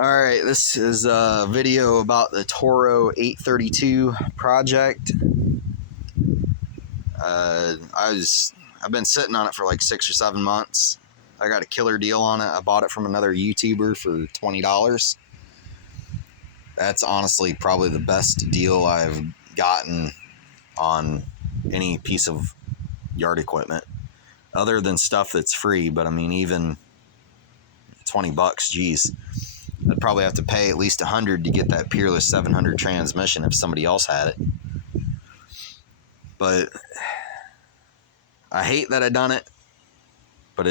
Alright, this is a video about the Toro 832 project. I've been sitting on it for like 6 or 7 months. I got a killer deal on it. I bought it from another YouTuber for $20. That's honestly probably the best deal I've gotten on any piece of yard equipment, other than stuff that's free. But I mean, even $20, geez, I'd probably have to pay at least $100 to get that Peerless 700 transmission if somebody else had it. But I hate that I done it, but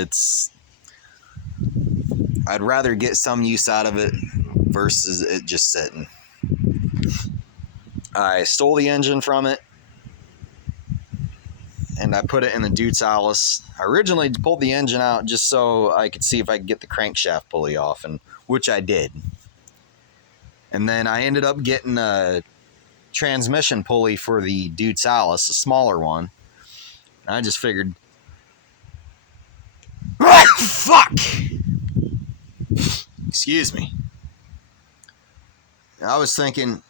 I'd rather get some use out of it versus it just sitting. I stole the engine from it and I put it in the Dude's Alice. I originally pulled the engine out just so I could see if I could get the crankshaft pulley off, and which I did. And then I ended up getting a transmission pulley for the Dude's Alice, a smaller one. And I just figured, fuck! Excuse me. I was thinking,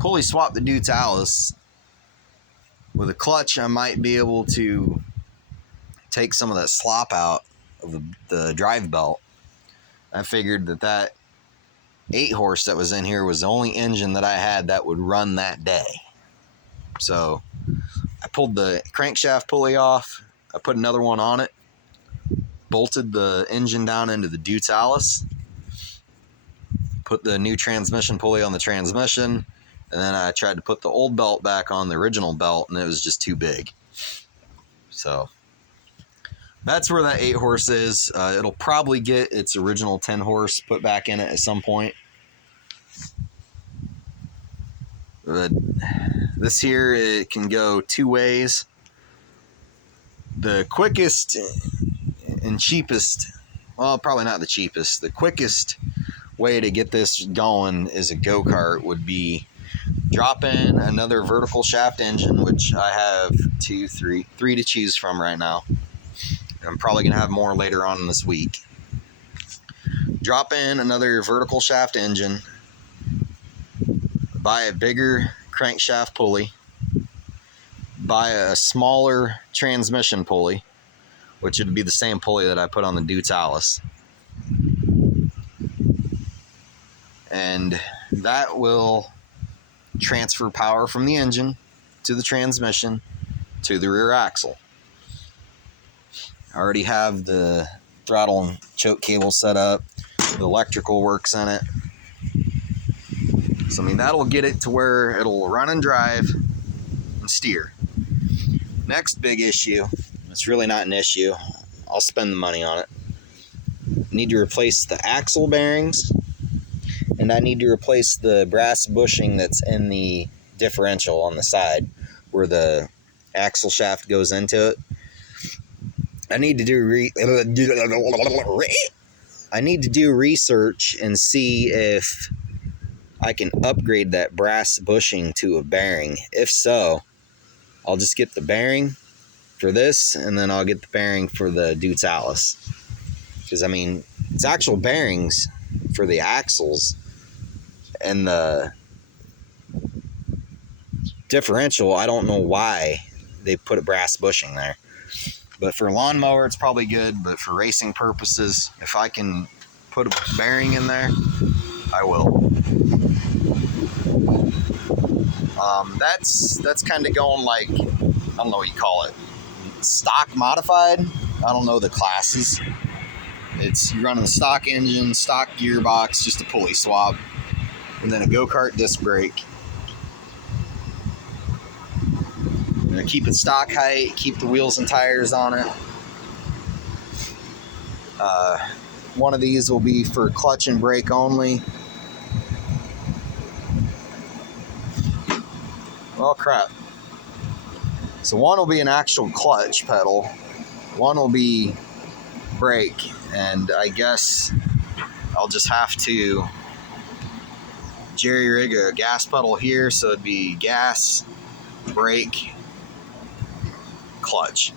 pulley swap the Dude's Alice. With a clutch, I might be able to take some of that slop out of the drive belt. I figured that 8 horse that was in here was the only engine that I had that would run that day. So I pulled the crankshaft pulley off. I put another one on it, bolted the engine down into the Dude's Alice, put the new transmission pulley on the transmission, and then I tried to put the old belt back on the original belt, and it was just too big. So that's where that 8 horse is. It'll probably get its original 10 horse put back in it at some point. But this here, it can go 2 ways. The quickest and cheapest, well, probably not the cheapest, the quickest way to get this going is a go-kart would be drop in another vertical shaft engine, which I have 3 to choose from right now. I'm probably going to have more later on in this week. Drop in another vertical shaft engine, buy a bigger crankshaft pulley, buy a smaller transmission pulley, which would be the same pulley that I put on the Dude's Alice. And that will transfer power from the engine to the transmission to the rear axle. I already have the throttle and choke cable set up. The electrical works in it. So I mean, that'll get it to where it'll run and drive and steer. Next big issue, it's really not an issue, I'll spend the money on it. I need to replace the axle bearings, and I need to replace the brass bushing that's in the differential on the side where the axle shaft goes into it. I need to do research and see if I can upgrade that brass bushing to a bearing. If so, I'll just get the bearing for this, and then I'll get the bearing for the Dude's Alice. Because I mean, it's actual bearings for the axles, and the differential, I don't know why they put a brass bushing there. But for a lawnmower, it's probably good. But for racing purposes, if I can put a bearing in there, I will. That's kind of going like, I don't know what you call it, stock modified. I don't know the classes. You're running a stock engine, stock gearbox, just a pulley swap, and then a go-kart disc brake. Keep it stock height, keep the wheels and tires on it. One of these will be for clutch and brake only. Oh crap. So one will be an actual clutch pedal, one will be brake, and I guess I'll just have to jerry-rig a gas pedal here, so it'd be gas, brake, clutch.